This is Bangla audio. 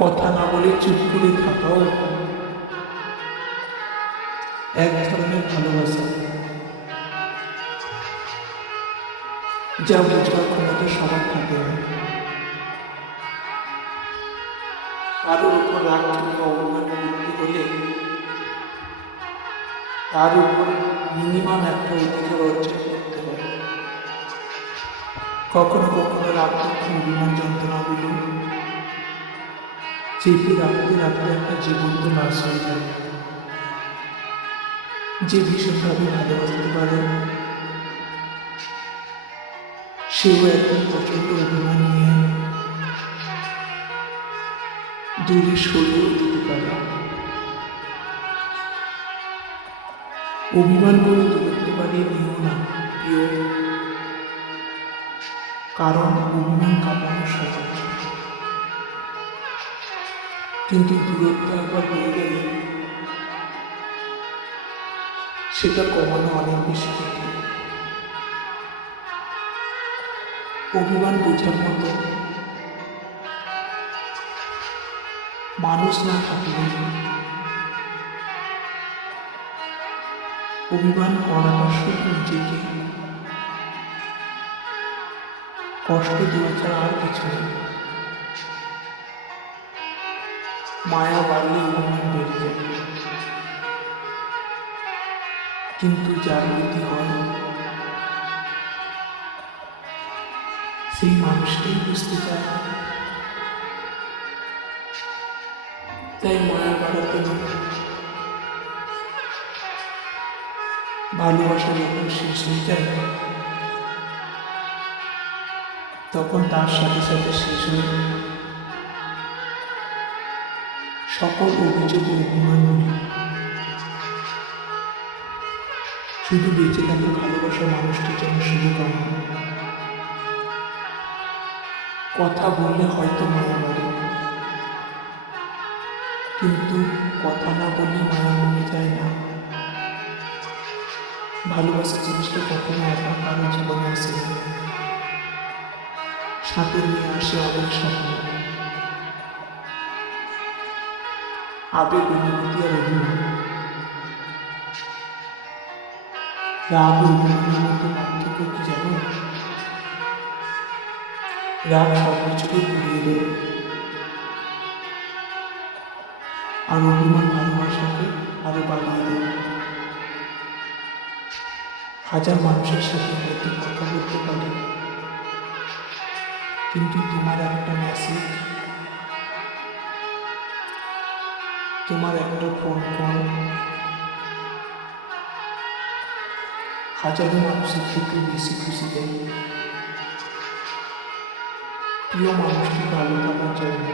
কথা না বলে চুপ করে থাকাও এক ধরনের ভালোবাসা, যা বোঝার ক্ষমতা সবার থাকে না। কারোর উপর রাগ কিংবা অভিমান করতে হলে তার উপর মিনিমাম একটা অধিকার অর্জন করতে হবে। কখনো কখনো রাগ দুঃখ অভিমান যন্ত্রণাগুলো চেপে রাখতে রাখতে একটা জীবন্ত লাশ হয়ে যায়। যে ভীষণভাবে ভালোবাসতে পারে সেও একদিন প্রচন্ড অভিমান নিয়ে দূরে সরিয়েও দিতে পারে। অভিমান করে দূরত্ব বাড়িয়ে নিও না প্রিয়, কারণ অভিমান কাটানো সহজ, কিন্তু দূরত্ব একবার হয়ে গেলে সেটা কমানো অনেক বেশি কঠিন। অভিমান বোঝার মতো মানুষ না থাকলে অভিমান করাটা শুধু নিজেকে কষ্ট দেওয়া ছাড়া আর কিছু নেই। মায়া বাড়লে অভিমান বেড়ে যায়, কিন্তু যার প্রতি হয় সেই মানুষটাই বুঝতে চায়। তাই মায়া বাড়াতে নয়, ভালোবাসা যখন শেষ হয়ে যায় তখন তার সাথে সাথে শেষ হয়ে সকল অভিযোগ ও অভিমানগুলি। শুধু বেঁচে থাকে ভালোবাসা মানুষটির জন্য শুভকামনা। কথা বললে হয়তো মায়া বাড়ে, কিন্তু কথা না বললে মায়া মরে যায় না। ভালোবাসা জিনিসটা কখনো একা কারো জীবনে আসে না, সাথে নিয়ে আসে অনেক স্বপ্ন, আবেগ, অনুভূতি আর অভিমান। রাগ ও অভিমানের মধ্যে পার্থক্য কি জানো? রাগ সব কিছুকে ঘুরিয়ে দেয়, আর অভিমান ভালোবাসাকে আরো বাড়িয়ে দেয়। হাজার মানুষের সাথে হয়তো কথা বলতে পারে, কিন্তু তোমার একটা মেসেজ, তোমার একটা ফোন কল হাজারো মানুষের থেকে বেশি খুশি দেয়। প্রিয় মানুষটি ভালো থাকার জন্য